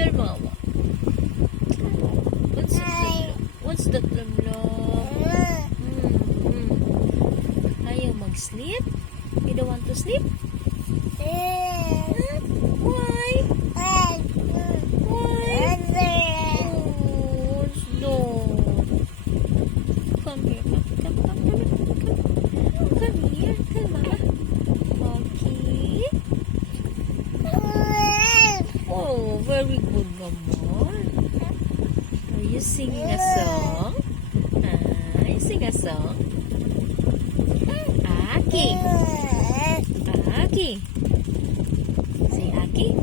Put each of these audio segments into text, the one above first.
Tell mama. What's that, Lamlam? Ayaw mag-sleep? You don't want to sleep? Why? Why? Oh, no. Come here. Come here. Tell mama. Okay. Oh, very good, naman. Are you singing a song? You sing a song? Aki. Aki. Say Aki.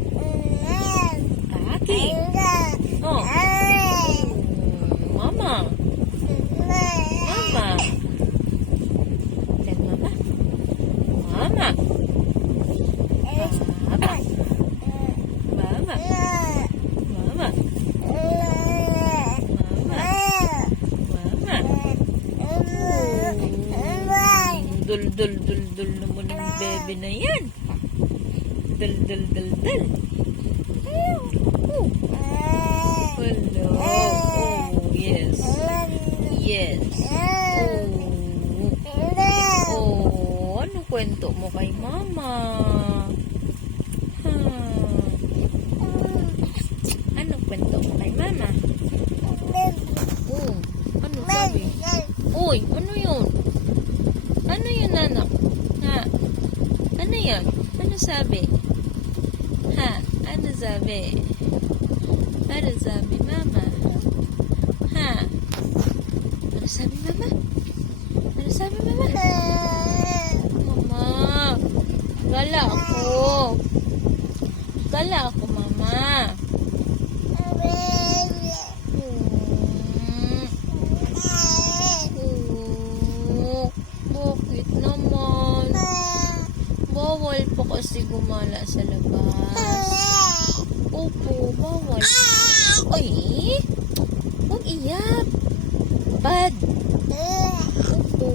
Aki. Oh. Mama. Mama. Tell mama. Mama. Mama. Mama. Mama. Dul naman yung bebe na yan. Dul. Oh. Hello. Oh, yes. Yes. Oh, ano kwento mo kay mama? Anong kwento mo kay mama? Oh, ano sabi? Uy, ano yun? Ano yun, anak? Ha? Ano yun? Ano sabi? Ha? Ano sabi? Ano sabi, mama? Ha? Ano sabi, mama? Ano sabi, mama? Mama, gala ako. Gala ako, mama. Bakit naman? Bawal po kasi gumala sa labas. Opo, bawal. Ay, huwag iyak. Bad. Opo.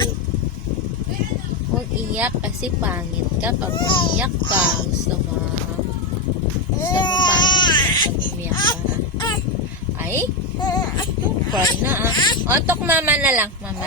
Huwag iyak kasi pangit ka pag umiyak ka. Gusto mo pangit ka pag umiyak ka. Ay, don't cry na ah. Otok mama na lang, mama.